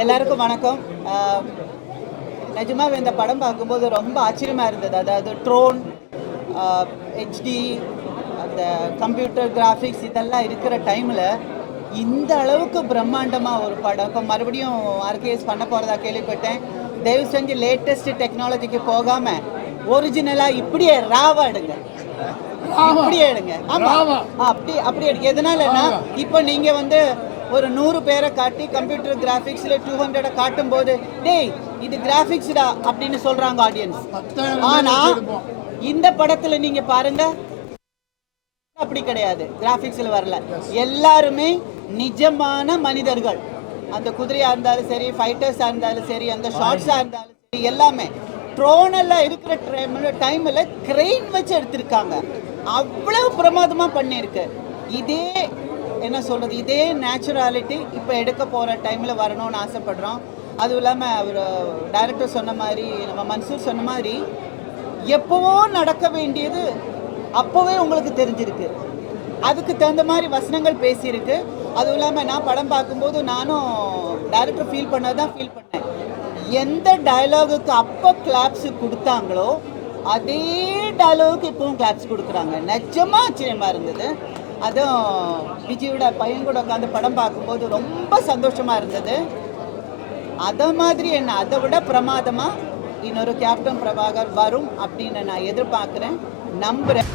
எல்லாருக்கும் வணக்கம். நிஜமாவே இந்த படம் பார்க்கும்போது ரொம்ப ஆச்சரியமாக இருந்தது. அதாவது ட்ரோன், ஹெச்டி, அந்த கம்ப்யூட்டர் கிராஃபிக்ஸ் இதெல்லாம் இருக்கிற டைமில் இந்த அளவுக்கு பிரம்மாண்டமாக ஒரு படம். இப்போ மறுபடியும் ஆர்கேஎஸ் பண்ண போகிறதா கேள்விப்பட்டேன். தயவு செஞ்சு லேட்டஸ்ட் டெக்னாலஜிக்கு போகாமல் ஒரிஜினலாக இப்படியே ராவா எடுங்க, இப்படியே எடுங்க. ஆமாம், அப்படி எடுங்க. எதனாலன்னா இப்போ நீங்கள் வந்து ஒரு 100 பேரை காட்டி கம்ப்யூட்டர் கிராஃபிக்ஸில் 200 காட்டும் போது டேய் இது கிராஃபிக்ஸ்டா அப்படின்னு சொல்கிறாங்க ஆடியன்ஸ். ஆனால் இந்த படத்தில் நீங்கள் பாருங்க, அப்படி கிடையாது. கிராஃபிக்ஸில் வரல, எல்லாருமே நிஜமான மனிதர்கள். அந்த குதிரையாக இருந்தாலும் சரி, ஃபைட்டர்ஸாக இருந்தாலும் சரி, அந்த ஷார்ட்ஸாக இருந்தாலும் சரி, எல்லாமே ட்ரோனெல்லாம் இருக்கிற டைமில் கிரெயின் வச்சு எடுத்திருக்காங்க. அவ்வளவு பிரமாதமாக பண்ணியிருக்கு. இதே என்ன சொல்கிறது, இதே நேச்சுராலிட்டி இப்போ எடுக்க போகிற டைமில் வரணும்னு ஆசைப்படுறோம். அதுவும் இல்லாமல் அவர் டைரக்டர் சொன்ன மாதிரி, நம்ம மன்சூர் சொன்ன மாதிரி, எப்போவோ நடக்க வேண்டியது அப்போவே உங்களுக்கு தெரிஞ்சிருக்கு. அதுக்கு தகுந்த மாதிரி வசனங்கள் பேசியிருக்கு. அதுவும் இல்லாமல் நான் படம் பார்க்கும்போது நானும் டைரக்டர் ஃபீல் பண்ணதான் ஃபீல் பண்ணேன். எந்த டயலாகுக்கு அப்போ கிளாப்ஸ் கொடுத்தாங்களோ அதே டயலாகுக்கு இப்போவும் கிளாப்ஸ் கொடுக்குறாங்க. நிஜமாக ஆச்சரியமாக இருந்தது. அதுவும் விஜயோட பையன் கூட உட்காந்து படம் பார்க்கும்போது ரொம்ப சந்தோஷமாக இருந்தது. அதை மாதிரி என்ன, அதை விட பிரமாதமாக இன்னொரு கேப்டன் பிரபாகர் வரும் அப்படின்னு நான் எதிர்பார்க்குறேன், நம்புகிறேன்.